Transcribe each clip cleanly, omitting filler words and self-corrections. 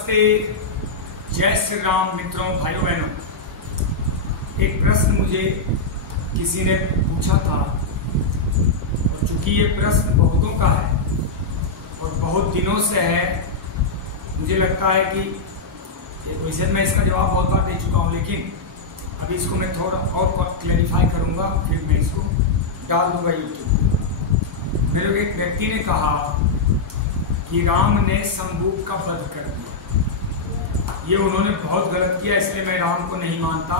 नमस्ते, जय श्री राम मित्रों, भाइयों बहनों। एक प्रश्न मुझे किसी ने पूछा था और चूंकि ये प्रश्न बहुतों का है और बहुत दिनों से है, मुझे लगता है कि वैसे मैं इसका जवाब बहुत बार दे चुका हूँ, लेकिन अभी इसको मैं थोड़ा और क्लैरिफाई करूँगा, फिर मैं इसको डाल दूंगा यूट्यूब। मेरे एक व्यक्ति ने कहा कि राम ने शंबूक का वध कर दिया। ये उन्होंने बहुत गलत किया, इसलिए मैं राम को नहीं मानता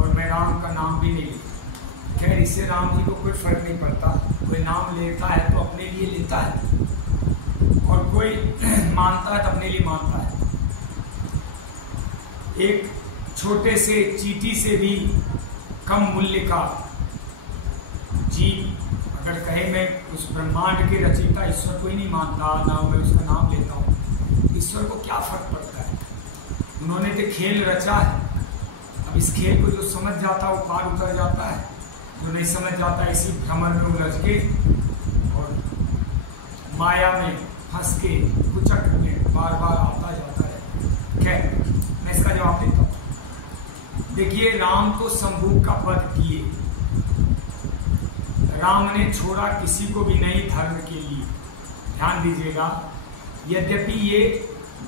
और मैं राम का नाम भी नहीं लेता। खैर, इससे राम जी को कोई फर्क नहीं पड़ता। कोई नाम लेता है तो अपने लिए लेता है और कोई मानता है तो अपने लिए मानता है। एक छोटे से चींटी से भी कम मूल्य का जीव अगर कहे मैं उस ब्रह्मांड के रचयिता ईश्वर को ही नहीं मानता, ना मैं उसका नाम लेता हूँ, ईश्वर को क्या फर्क पड़ता है? उन्होंने तो खेल रचा है। अब इस खेल को जो समझ जाता है वो पार उतर जाता है, जो नहीं समझ जाता इसी भ्रमर में उलझ के और माया में फंस के कुचक में बार बार आता जाता है। खैर, मैं इसका जवाब देता हूँ। देखिए, राम तो शंबूक का वध किए। राम ने छोड़ा किसी को भी नहीं धर्म के लिए। ध्यान दीजिएगा, यद्यपि ये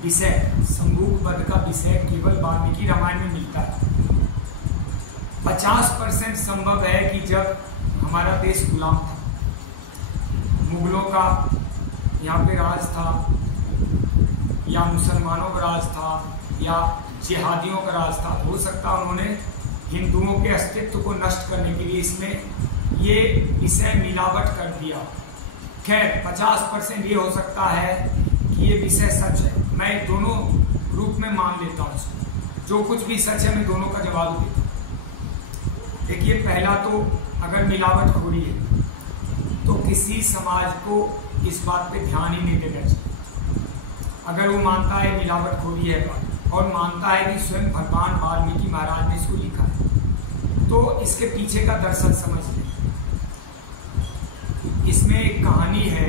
विषय शंबूक वध का विषय केवल वाल्मीकि रामायण में मिलता है। 50% संभव है कि जब हमारा देश गुलाम था, मुगलों का यहाँ पे राज था, या मुसलमानों का राज था, या जिहादियों का राज था, हो सकता है उन्होंने हिंदुओं के अस्तित्व को नष्ट करने के लिए इसमें ये विषय मिलावट कर दिया। खैर, 50% ये हो सकता है कि ये विषय सच है। मैं दोनों रूप में मान लेता हूँ इसको। जो कुछ भी सच है मैं दोनों का जवाब देता हूँ। देखिए, पहला तो अगर मिलावटखोरी है तो किसी समाज को इस बात पे ध्यान ही नहीं देना चाहिए। अगर वो मानता है मिलावटखोरी है बात और मानता है कि स्वयं भगवान वाल्मीकि महाराज ने इसको लिखा है, तो इसके पीछे का दर्शन समझ लें। इसमें एक कहानी है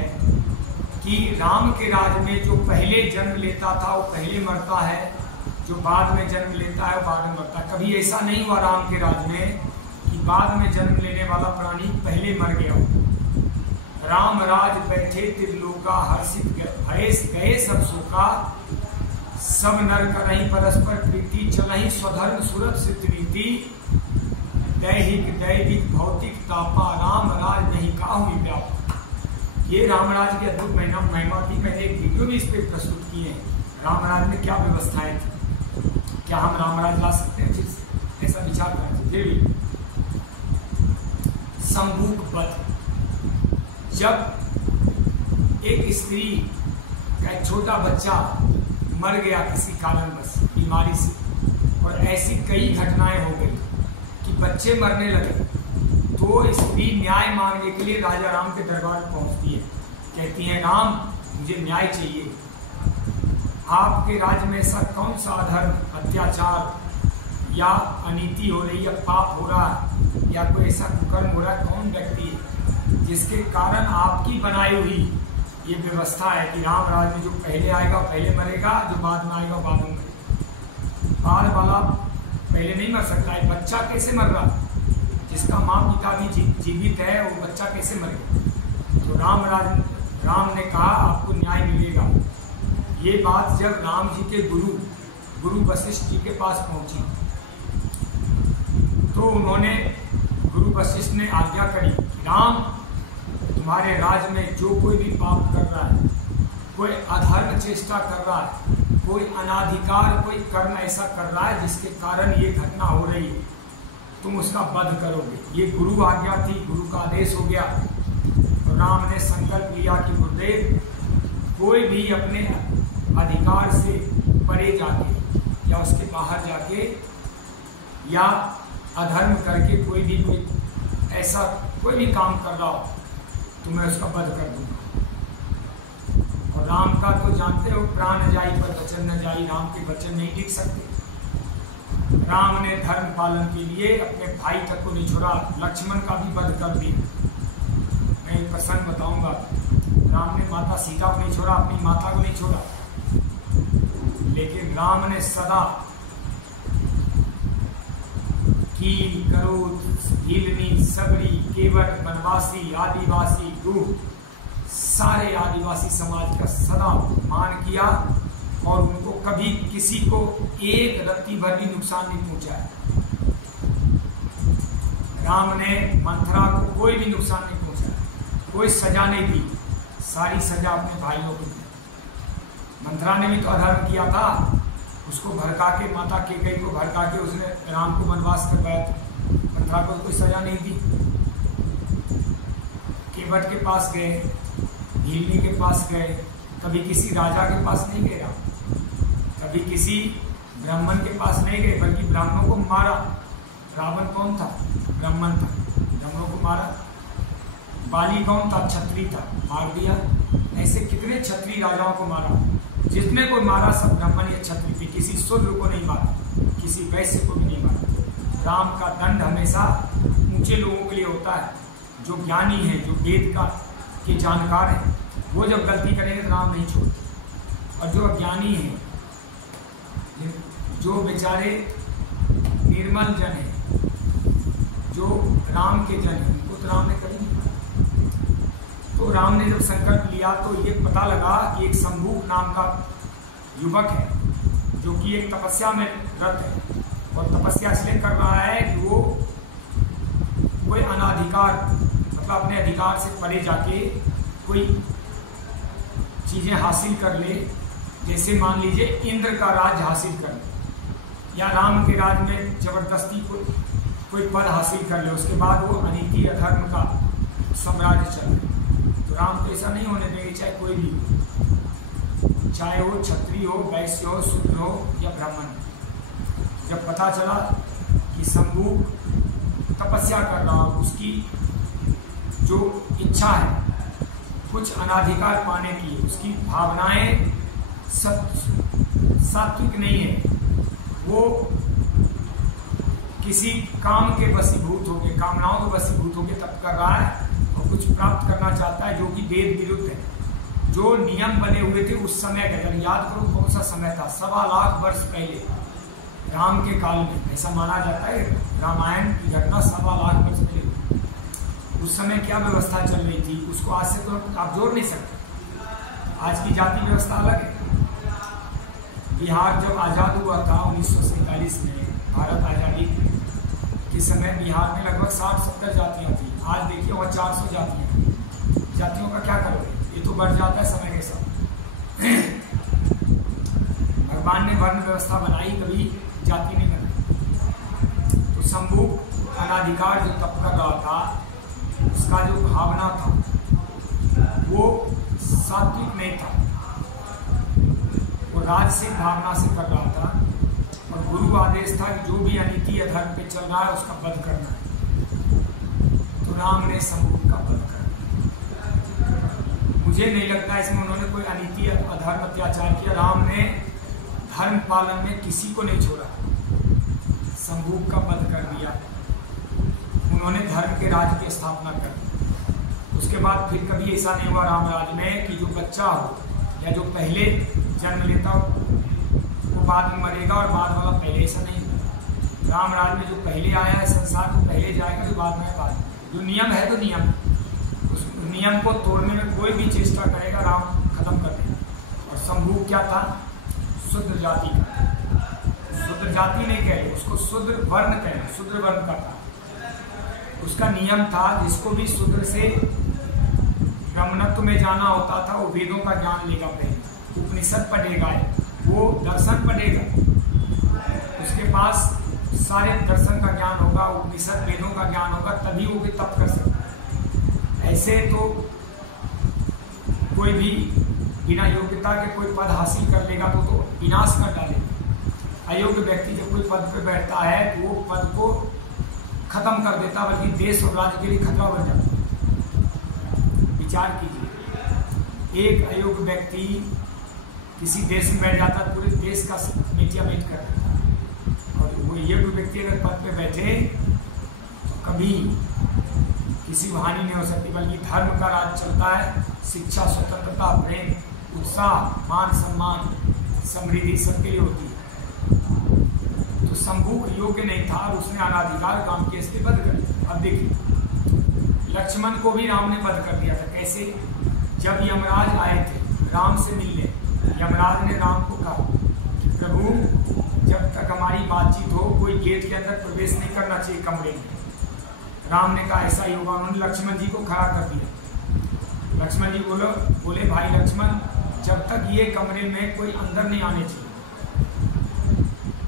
कि राम के राज में जो पहले जन्म लेता था वो पहले मरता है, जो बाद में जन्म लेता है वो बाद में मरता है। कभी ऐसा नहीं हुआ राम के राज में कि बाद में जन्म लेने वाला प्राणी पहले मर गया हो। राम राज बैठे त्रिलोका, हर्षित गए सब शोका, सब नर करहि परस्पर प्रीति, चलहि स्वधर्म सुरक्षित रीति, दैहिक दैविक भौतिक तापा, राम राज नहीं काहू व्यापा। ये रामराज की अद्भुत महिमा थी। मैंने एक वीडियो भी इस पर प्रस्तुत की है। रामराज में क्या व्यवस्थाएं थी, क्या हम रामराज ला सकते हैं? ऐसा विचार करना चाहिए। शंबूक वध, जब एक स्त्री का एक छोटा बच्चा मर गया किसी कारणवश बीमारी से, और ऐसी कई घटनाएं हो गई कि बच्चे मरने लगे, तो स्त्री न्याय मांगने के लिए राजा राम के दरबार पहुंचती है। कहती है, राम, मुझे न्याय चाहिए। आपके राज्य में ऐसा कौन सा अधर्म, अत्याचार या अनीति हो रही है, पाप हो रहा है, या कोई ऐसा कुकर्म हो रहा है, कौन व्यक्ति है जिसके कारण आपकी बनाई हुई ये व्यवस्था है कि राम राज में जो पहले आएगा पहले मरेगा, जो बाद में आएगा बाद में मरेगा। बाद वाला पहले नहीं मर सकता है। बच्चा कैसे मर रहा? जिसका माँ पिता भी जीवित है, वो बच्चा कैसे मरेगा? तो राम ने कहा, आपको न्याय मिलेगा। ये बात जब राम जी के गुरु वशिष्ठ जी के पास पहुंची, तो उन्होंने गुरु वशिष्ठ ने आज्ञा करी, राम, तुम्हारे राज में जो कोई भी पाप कर रहा है, कोई अधर्म चेष्टा कर रहा है, कोई अनाधिकार कोई कर्म ऐसा कर रहा है जिसके कारण ये घटना हो रही है, तुम उसका वध करोगे। ये गुरु आज्ञा थी, गुरु का आदेश हो गया। तो राम ने संकल्प लिया कि गुरुदेव, कोई भी अपने अधिकार से परे जाके या उसके बाहर जाके या अधर्म करके कोई ऐसा कोई भी काम कर रहा हो तो मैं उसका वध कर दूंगा। और राम का तो जानते हो, प्राण न जाई पर वचन न जाई। राम के वचन नहीं टिक सकते। राम ने धर्म पालन के लिए अपने भाई तक को नहीं छोड़ा, लक्ष्मण का भी वध कर दिया। मैं एक प्रसंग बताऊंगा। राम ने माता सीता को नहीं छोड़ा, अपनी माता को नहीं छोड़ा। लेकिन राम ने सदा कील, करोध, भीलनी, सबरी, केवट, बनवासी, आदिवासी, गुह, सारे आदिवासी समाज का सदा मान किया और उनको कभी किसी को एक रत्ती भर भी नुकसान नहीं पहुंचाया। राम ने मंथरा को कोई भी नुकसान नहीं पहुंचाया, कोई सजा नहीं दी, सारी सजा अपने भाइयों को दी। मंथरा ने भी तो अधर्म किया था, उसको भड़का के, माता कैकेयी को भड़का के उसने राम को वनवास करवाया था। मंथरा को कोई सजा नहीं दी। केवट के पास गए, भीलनी के पास गए, कभी किसी राजा के पास नहीं गए राम, कभी किसी ब्राह्मण के पास नहीं गए, बल्कि ब्राह्मणों को मारा। रावण कौन था? ब्राह्मण था, ब्राह्मणों को मारा। बाली कौन था? क्षत्रिय था, मार दिया। ऐसे कितने क्षत्रिय राजाओं को मारा, जितने को मारा सब ब्राह्मण या क्षत्रिय थे, किसी शूद्र को नहीं मारा, किसी वैश्य को भी नहीं मारा। राम का दंड हमेशा ऊंचे लोगों के लिए होता है, जो ज्ञानी है, जो वेद का के जानकार है। वो जब गलती करेंगे तो राम नहीं छोड़ते, और जो अज्ञानी है, जो बेचारे निर्मल जन है, जो राम के जन है, उनको तो राम ने कभी नहीं मारा। तो राम ने जब संकल्प लिया तो ये पता लगा कि एक शंभू नाम का युवक है, जो कि एक तपस्या में रत है, और तपस्या इसलिए कर रहा है कि वो कोई अनाधिकार, मतलब अपने अधिकार से परे जाके कोई चीजें हासिल कर ले। जैसे मान लीजिए इंद्र का राज हासिल कर ले, या राम के राज में जबरदस्ती कोई पद हासिल कर ले, उसके बाद वो अनीति अधर्म का साम्राज्य चले। तो राम तो ऐसा नहीं होने देंगे, चाहे कोई भी हो, चाहे वो क्षत्रिय हो, वैश्य हो, शूद्र हो या ब्राह्मण। जब पता चला कि शंभू तपस्या कर रहा, उसकी जो इच्छा है कुछ अनाधिकार पाने की, उसकी भावनाएं सात्विक नहीं है, वो किसी काम के वशीभूत होके, कामनाओं के वशीभूत होके तप कर रहा है और कुछ प्राप्त करना चाहता है जो कि वेद विरुद्ध है। जो नियम बने हुए थे उस समय के, अगर याद करो कौन सा समय था, 1.25 लाख वर्ष पहले राम के काल में, ऐसा माना जाता है रामायण की घटना 1.25 लाख वर्ष पहले। उस समय क्या व्यवस्था चल रही थी उसको आज से तो आप जोड़ नहीं सकते। आज की जाति व्यवस्था अलग है। बिहार जब आज़ाद हुआ था 1947 में, भारत आज़ादी के समय बिहार में लगभग 60-70 जातियाँ थी। आज देखिए वहाँ 400 जातियाँ। जातियों का क्या करोगे, ये तो बढ़ जाता है समय के साथ। भगवान ने वर्ण व्यवस्था बनाई, कभी जाति नहीं बनाई। तो शंभू अनाधिकार जो तप कर रहा था, उसका जो भावना था वो सात्विक नहीं था, वो राजसिक भावना से कर रहा था। और गुरु आदेश था कि जो भी अनीति अधर्म पे चल रहा है उसका वध करना है। तो राम ने शंभू का वध कर दिया। मुझे नहीं लगता इसमें उन्होंने कोई अनीति अधर्म अत्याचार किया। राम ने धर्म पालन में किसी को नहीं छोड़ा, शंभू का वध कर दिया। उन्होंने धर्म के राज की स्थापना कर दी। उसके बाद फिर कभी ऐसा नहीं हुआ राम राज में कि जो बच्चा हो या जो पहले जन्म लेता हो वो बाद में मरेगा और बाद वाला पहले, ऐसा नहीं हुआ। राम राज में जो पहले आया है संसार में पहले जाएगा, जो बाद में बाद। जो नियम है तो नियम, उस नियम को तोड़ने में कोई भी चेष्टा करेगा राम खत्म कर देगा। और शंभू क्या था? शूद्र जाति का। शूद्र जाति नहीं कहे, उसको शूद्र वर्ण कहे, शूद्र वर्ण का था। उसका नियम था जिसको भी शूद्र से ब्राह्मणत्व में जाना होता था वो वेदों का ज्ञान लेगा, पहले उपनिषद पढ़ेगा, वो दर्शन पढ़ेगा, उसके पास सारे दर्शन का ज्ञान होगा, उपनिषद वेदों का ज्ञान होगा, तभी वो भी तप कर सकता है। ऐसे तो कोई भी बिना योग्यता के कोई पद हासिल कर लेगा तो विनाश कर डालेगा। अयोग्य व्यक्ति जब कोई पद पे बैठता है तो वो पद को खत्म कर देता, बल्कि देश और राज्य के लिए खतरा बन जाता। विचार कीजिए, एक अयोग्य व्यक्ति किसी देश में बैठ जाता है, पूरे देश का मिटिया मिट कर देता। और वो योग्य व्यक्ति अगर पद पे बैठे तो कभी किसी हानि नहीं हो सकती, बल्कि धर्म का राज चलता है। शिक्षा, स्वतंत्रता, प्रेम, उत्साह, मान सम्मान समृद्धि सबके लिए होती है। तो शंभू योग्य नहीं था और उसने अनाधिकार काम किया, इसलिए वध कर दिया। अब देखिए लक्ष्मण को भी राम ने वध कर दिया था। कैसे? जब यमराज आए थे राम से मिलने, यमराज ने राम को कहा कि प्रभु जब तक हमारी बातचीत हो कोई गेट के अंदर प्रवेश नहीं करना चाहिए कमरे में। राम ने कहा ऐसा ही होगा। उन्होंने लक्ष्मण जी को खड़ा कर दिया। लक्ष्मण जी बोले भाई लक्ष्मण, जब तक ये कमरे में कोई अंदर नहीं आने चाहिए।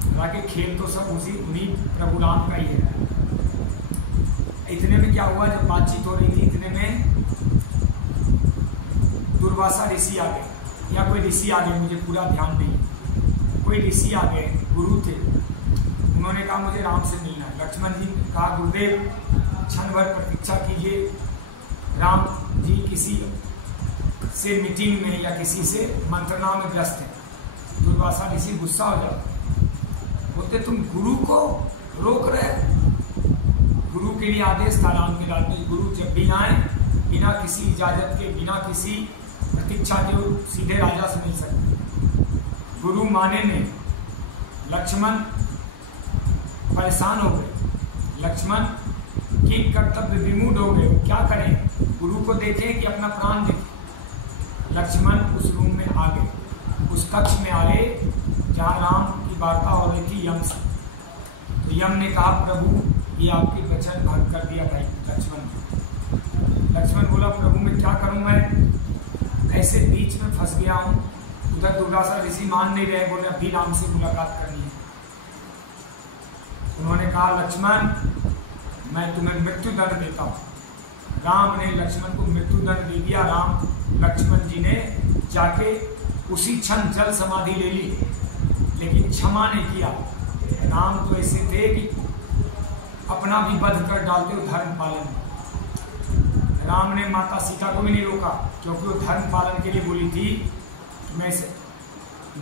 हालांकि खेल तो सब उन्हीं प्रभु राम का ही है। इतने में क्या हुआ, जब बातचीत हो रही थी इतने में दुर्वासा ऋषि आ गए, या कोई ऋषि आ गए, मुझे पूरा ध्यान नहीं, कोई ऋषि आ गए, गुरु थे। उन्होंने कहा मुझे राम से मिलना है। लक्ष्मण जी ने कहा गुरुदेव क्षण भर प्रतीक्षा कीजिए, राम जी किसी से मीटिंग में या किसी से मंत्रणा में व्यस्त है। दुर्वासा ऋषि गुस्सा हो जाता, बोलते तुम गुरु को रोक रहे। गुरु के लिए आदेश था राम के राज में, गुरु जब भी आए बिना किसी इजाजत के, बिना किसी प्रतीक्षा के सीधे राजा से मिल सकते। गुरु माने में लक्ष्मण परेशान हो गए, लक्ष्मण की कर्तव्य विमूढ़ हो गए। क्या करें? गुरु को देखें कि अपना प्राण देखें। लक्ष्मण उस रूम में आ गए, उस कक्ष में आ गए जहाँ राम की वार्ता हो रही थी यम से। तो यम ने कहा प्रभु ये आपके वचन भंग कर दिया भाई लक्ष्मण। लक्ष्मण बोला प्रभु मैं क्या करूं, मैं ऐसे बीच में फंस गया हूं। उधर दुर्वासा ऋषि मान नहीं रहे, बोले अभी राम से मुलाकात करनी है। उन्होंने कहा लक्ष्मण मैं तुम्हें मृत्यु दंड देता हूं। राम ने लक्ष्मण को मृत्यु दंड दे दिया। लक्ष्मण जी ने जाके उसी क्षण जल समाधि ले ली, लेकिन क्षमा नहीं किया। राम तो ऐसे थे कि अपना भी वध कर डालते हो धर्म पालन में। राम ने माता सीता को भी नहीं रोका, क्योंकि वो धर्म पालन के लिए बोली थी कि मैं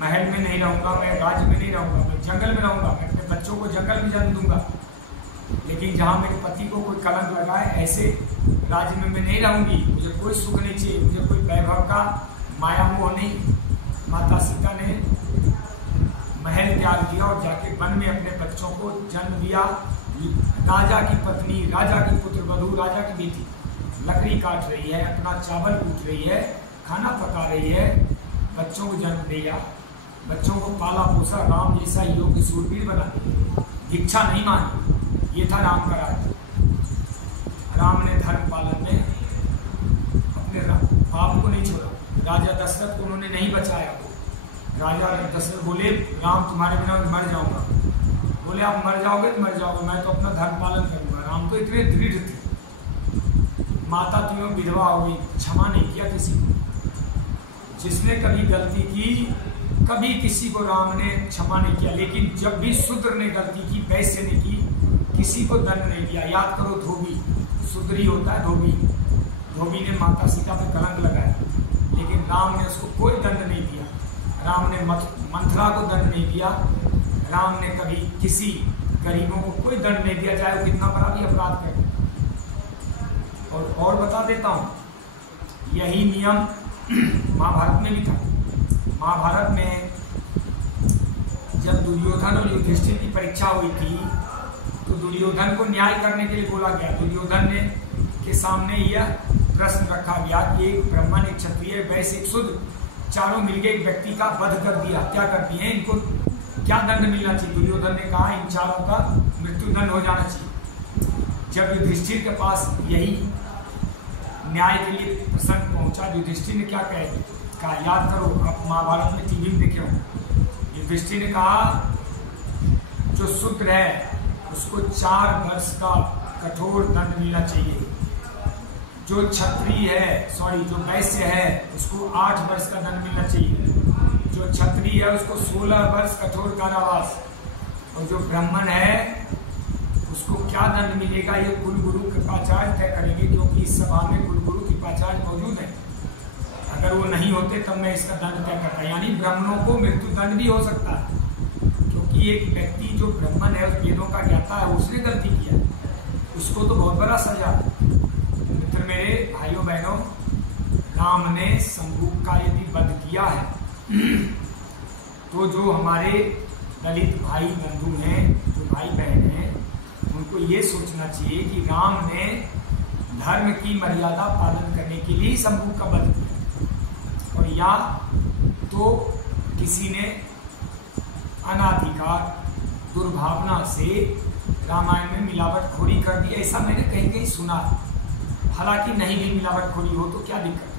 महल में नहीं रहूंगा, मैं राज्य में नहीं रहूंगा, मैं जंगल में रहूंगा, मैं अपने बच्चों को जंगल में जन्म दूंगा। लेकिन जहाँ मेरे पति को कोई कलंक लगाए ऐसे राज्य में मैं नहीं रहूंगी। मुझे कोई सुख नहीं चाहिए, मुझे कोई वैभव का माया मोह नहीं। माता सीता ने महल त्याग दिया और जाके वन में अपने बच्चों को जन्म दिया। राजा की पत्नी, राजा की पुत्र वधू, राजा की बेटी लकड़ी काट रही है, अपना चावल कूट रही है, खाना पका रही है, बच्चों को जन्म दिया, बच्चों को पाला पोसा, राम जैसा योग्य सूरवीर बना दिया, दीक्षा नहीं मानी। ये था राम का राज। राम ने धर्म पालन में अपने बाप को नहीं छोड़ा। राजा दशरथ को उन्होंने नहीं बचाया। राजा दशरथ बोले राम तुम्हारे बिना मर जाऊंगा। बोले आप मर जाओगे तो मर जाओगे, मैं तो अपना धर्म पालन करूंगा। राम तो इतने दृढ़ थे। माता तुम्हें विधवा हो गई, क्षमा नहीं किया किसी को। जिसने कभी गलती की, कभी किसी को राम ने क्षमा नहीं किया। लेकिन जब भी शूद्र ने गलती की, वैश्य ने की, किसी को दंड नहीं दिया। याद करो धोबी, शूद्र ही होता है धोबी। धोबी ने माता सीता पर कलंक लगाया, लेकिन राम ने उसको कोई दंड नहीं दिया। राम ने मंथरा को दंड नहीं दिया। राम ने कभी किसी गरीबों को कोई दंड नहीं दिया, चाहे वो कितना बड़ा भी अपराध करे। और बता देता हूँ, यही नियम महाभारत में भी था। महाभारत में जब दुर्योधन और युधिष्ठिर की परीक्षा हुई थी, तो दुर्योधन को न्याय करने के लिए बोला गया। दुर्योधन ने के सामने यह प्रश्न रखा गया कि एक ब्राह्मण, एक क्षत्रिय, वैश्य, एक शूद्र, चारों मिलकर एक व्यक्ति का वध कर दिया, हत्या कर दी है, इनको क्या दंड मिलना चाहिए? दुर्योधन ने कहा इन चारों का मृत्यु दंड हो जाना चाहिए। जब युधिष्ठिर के पास यही न्याय के लिए प्रसंग पहुंचा, युधिष्ठिर ने क्या कहा? याद करो, आप महाभारत में टीवी में देखे हो। युधिष्ठिर ने कहा जो शूद्र है उसको 4 वर्ष का कठोर दंड मिलना चाहिए। जो क्षत्रिय है, जो वैश्य है, उसको 8 वर्ष का दंड मिलना चाहिए। जो क्षत्रिय है उसको 16 वर्ष कठोर कारावास, और जो ब्राह्मण है उसको क्या दंड मिलेगा ये कुलगुरु कृपाचार्य तय करेंगे, क्योंकि इस सभा में कुलगुरु कृपाचार्य मौजूद है। अगर वो नहीं होते तब मैं इसका दंड तय करता। यानी ब्राह्मणों को मृत्यु दंड भी हो सकता है, क्योंकि एक व्यक्ति जो ब्राह्मण है, उस वेदों का ज्ञाता है, उसने गलती किया, उसको तो बहुत बड़ा सजा। मित्र मेरे भाइयों बहनों, राम ने शंभू का यदि वध किया है तो जो हमारे दलित भाई बंधु हैं, जो भाई बहन हैं, उनको ये सोचना चाहिए कि राम ने धर्म की मर्यादा पालन करने के लिए शंभू का वध किया, और या तो किसी ने अनाधिकार दुर्भावना से रामायण में मिलावटखोरी कर दी, ऐसा मैंने कहीं कहीं सुना। हालांकि नहीं भी मिलावटखोरी हो तो क्या दिक्कत है।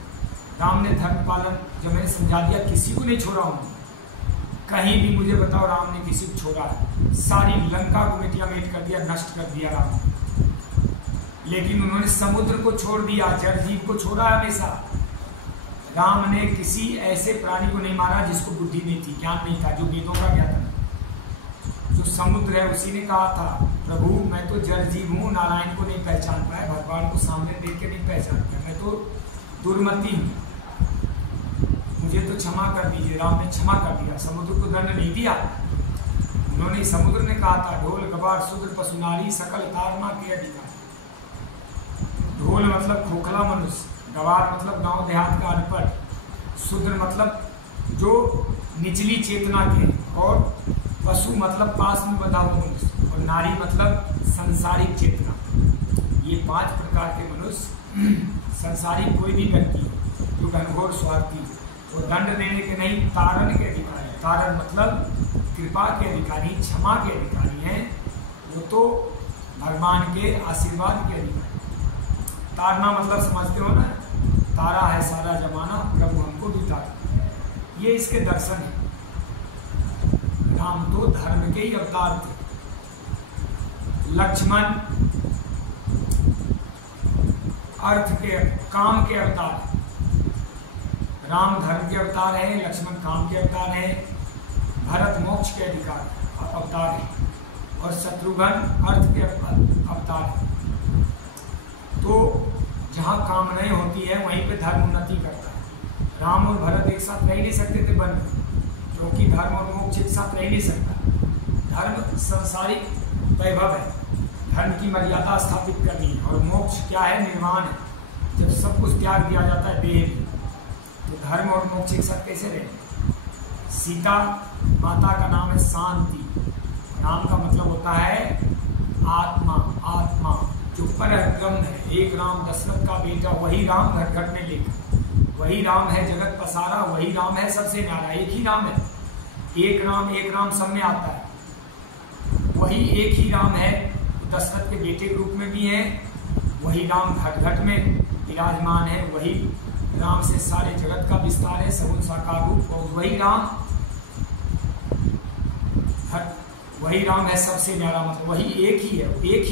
राम ने धर्म पालन जब मैंने समझा दिया, किसी को नहीं छोड़ा हूँ। कहीं भी मुझे बताओ राम ने किसी को छोड़ा है? सारी लंका को मिटिया मेट कर दिया, नष्ट कर दिया राम ने। लेकिन उन्होंने समुद्र को छोड़ दिया, जल जीव को छोड़ा हमेशा। राम ने किसी ऐसे प्राणी को नहीं मारा जिसको बुद्धि नहीं थी, ज्ञान नहीं था, जो वेदों का ज्ञाता था। जो समुद्र है उसी ने कहा था, प्रभु मैं तो जल जीव हूँ, नारायण को नहीं पहचान पाया, भगवान को सामने देख के नहीं पहचान पाया, मैं तो दुर्मति हूँ, मुझे तो क्षमा कर दीजिए। राम ने क्षमा कर दिया, समुद्र को दंड नहीं दिया। उन्होंने, समुद्र ने कहा था, ढोल गवार शूद्र पशु नारी सकल तारमा के अधिकार। ढोल मतलब खोखला मनुष्य, गवार मतलब गांव देहात का अनपढ़, शूद्र मतलब जो निचली चेतना के, और पशु मतलब पास में बंधा हुआ मनुष्य, और नारी मतलब संसारिक चेतना। ये 5 प्रकार के मनुष्य, संसारिक कोई भी व्यक्ति हो जो घनघोर स्वार्थी हो, वो दंड देने के नहीं, तारण के अधिकारी है। तारण मतलब कृपा के अधिकारी, क्षमा के अधिकारी हैं, वो तो भगवान के आशीर्वाद के अधिकारी। तारना मतलब समझते हो ना, तारा है सारा जमाना, प्रभु हमको भी तारा। ये इसके दर्शन है। राम तो धर्म के ही अवतार थे। लक्ष्मण अर्थ के, काम के अवतार है। राम धर्म के अवतार है, लक्ष्मण काम के अवतार है, भरत मोक्ष के अधिकार अवतार है, और शत्रुघ्न अर्थ के अवतार है। तो जहाँ कामनाएं होती है वहीं पे धर्म उन्नति करता है। राम और भरत एक साथ रह नहीं सकते थे वन में, क्योंकि धर्म और मोक्ष एक साथ रह नहीं सकता। धर्म सांसारिक वैभव है, धर्म की मर्यादा स्थापित करनी है, और मोक्ष क्या है? निर्वाण है। जब सब कुछ त्याग दिया जाता है, देह भी, तो धर्म और मोक्ष एक साथ कैसे रहे? सीता माता का नाम है शांति, नाम का मतलब होता है आत्मा। आत्मा जो परब्रह्म है, एक राम दशरथ का बेटा, वही राम घट घट में लेकर, वही राम है जगत पसारा, वही राम है सबसे न्यारा। एक ही राम है, एक राम सब में आता है। वही एक ही राम है, दशरथ के बेटे के रूप में भी है, वही राम घट घट में विराजमान है, वही राम से सारे जगत का विस्तार है, सगुण साकार रूप, और वही राम है सबसे न्यारा। मतलब वही एक ही है, एक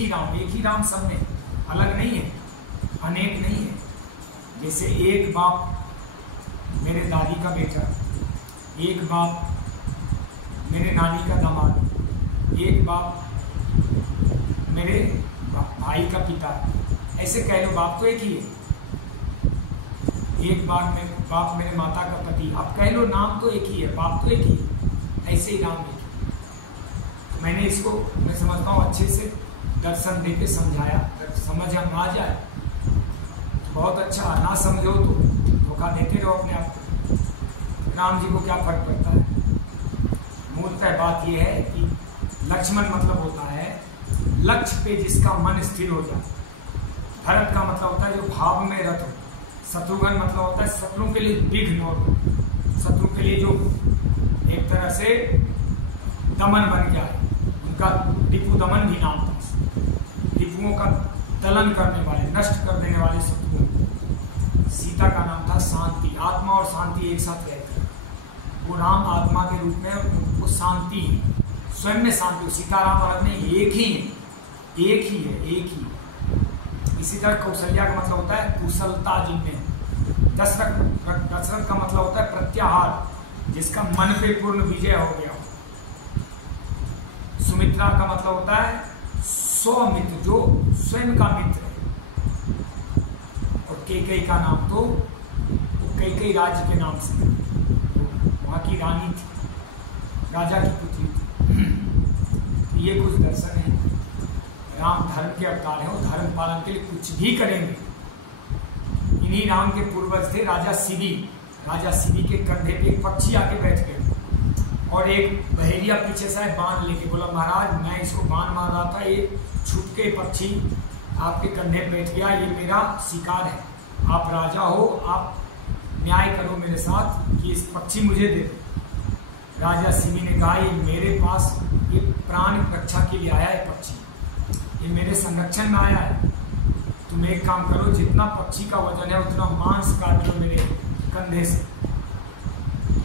ही राम सब में, अलग नहीं है, अनेक नहीं है। जैसे एक बाप मेरे दादी का बेटा, एक बाप मेरे नानी का दामाद, एक बाप मेरे भाई का पिता, ऐसे कह लो, बाप तो एक ही है। एक बाप मेरे माता का पति, आप कह लो नाम तो एक ही है, बाप तो एक ही है, ऐसे ही राम एक ही। मैंने इसको, मैं समझता हूँ, अच्छे से दर्शन दे के समझाया, समझ हम आ जाए तो बहुत अच्छा, ना समझो तो धोखा देते रहो अपने आप को। राम जी को क्या फर्क पड़ता है? मूलतः बात यह है कि लक्ष्मण मतलब होता है लक्ष्य पे जिसका मन स्थिर हो जाए। भरत का मतलब होता है जो भाव में रत हो। शत्रुघ्न मतलब होता है शत्रु के लिए विघ्न हो, शत्रु के लिए जो एक तरह से दमन बन गया है। उनका रिपु दमन भी नाम था, रिपुओं का दलन करने वाले, नष्ट कर देने वाले शत्रुओं। सीता का नाम था शांति, आत्मा और शांति एक साथ रहते हैं। वो राम आत्मा के रूप में, वो शांति है, स्वयं में शांति। सीताराम अलग नहीं, एक ही है, एक ही है, एक ही। इसी तरह कौशल्या का मतलब होता है कुशलता जिनमें। दशरथ का मतलब होता है प्रत्याहार, जिसका मन पे पूर्ण विजय हो गया। सुमित्रा का मतलब होता है स्वमित्र, जो स्वयं का मित्र है। और कैकेयी का नाम तो कैकेयी राज्य के नाम से, वहाँ की रानी थी, राजा की पुत्री थी। ये कुछ दर्शन है। राम धर्म के अवतार हैं, वो धर्म पालन के लिए कुछ भी करेंगे। इन्हीं राम के पूर्वज थे राजा शिवी। राजा शिवी के कंधे पे एक पक्षी आके बैठ गए। और एक बहेरिया पीछे से बाण लेके बोला, महाराज मैं इसको बाण मार रहा था, ये छुप के पक्षी आपके कंधे पे बैठ गया, ये मेरा शिकार है, आप राजा हो, आप न्याय करो मेरे साथ कि इस पक्षी मुझे दे दो। राजा सिमी ने कहा, ये मेरे पास ये प्राण रक्षा के लिए आया है पक्षी, ये मेरे संरक्षण में आया है, तुम एक काम करो, जितना पक्षी का वजन है उतना मांस काट लो मेरे कंधे से।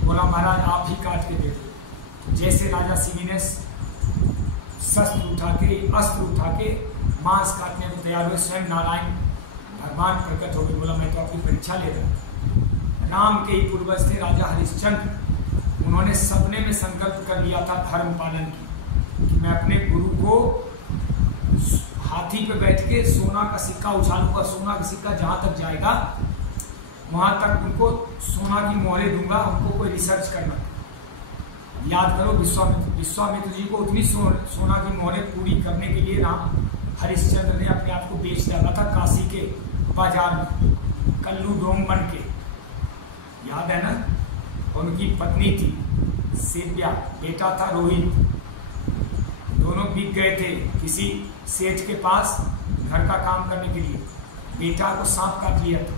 बोला, महाराज आप ही काट के दे दो। जैसे राजा सिमी ने अस्त्र उठा के मांस काटने को तैयार हुए, स्वयं नारायण भगवान प्रकट हो गए। बोला, मैं तो आपकी परीक्षा ले रहा हूँ। राम के ही पूर्वज थे राजा हरिश्चंद्र, उन्होंने सपने में संकल्प कर लिया था धर्म पालन की, कि मैं अपने गुरु को हाथी पे बैठ के सोना का सिक्का उछालूंगा, सोना का सिक्का जहां तक जाएगा वहां तक उनको सोना की मोहरें दूंगा, उनको कोई रिसर्च करना। याद करो, विश्वामित्र जी को उतनी सोना की मोहरें पूरी करने के लिए राम हरिश्चंद्र ने अपने आप को बेच डाला था काशी के बाजार में, कल्लू डोम बन के, याद है ना। उनकी पत्नी थी सेव्या, बेटा था रोहित, दोनों बिक गए थे किसी सेठ के पास घर का काम करने के लिए, बेटा को सांप काट लिया था।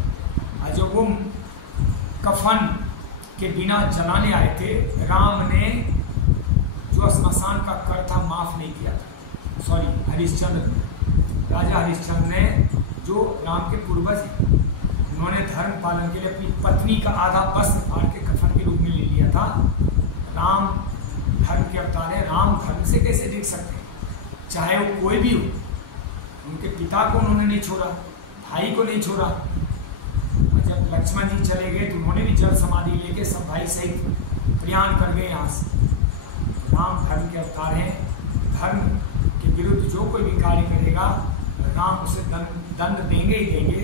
और जब वो कफन के बिना जलाने आए थे, राम ने जो श्मशान का कर था माफ नहीं किया था, सॉरी हरिश्चंद्र, राजा हरिश्चंद्र ने, जो राम के पूर्वज हैं, उन्होंने धर्म पालन के लिए अपनी पत्नी का आधा वस्त्र फाड़ के कफन के रूप में ले लिया था। राम धर्म के अवतार है, राम धर्म से कैसे जीत सकते हैं, चाहे वो कोई भी हो। उनके पिता को उन्होंने नहीं छोड़ा, भाई को नहीं छोड़ा। जब लक्ष्मण जी चले गए तो उन्होंने भी जल समाधि लेके सब भाई सहित प्रयाण कर गए यहाँ से। राम धर्म के अवतार हैं, धर्म के विरुद्ध जो कोई भी कार्य करेगा राम उसे दंड देंगे ही देंगे,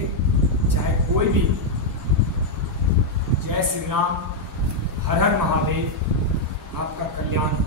चाहे कोई भी। जय श्री राम, हर हर महादेव, आपका कल्याण।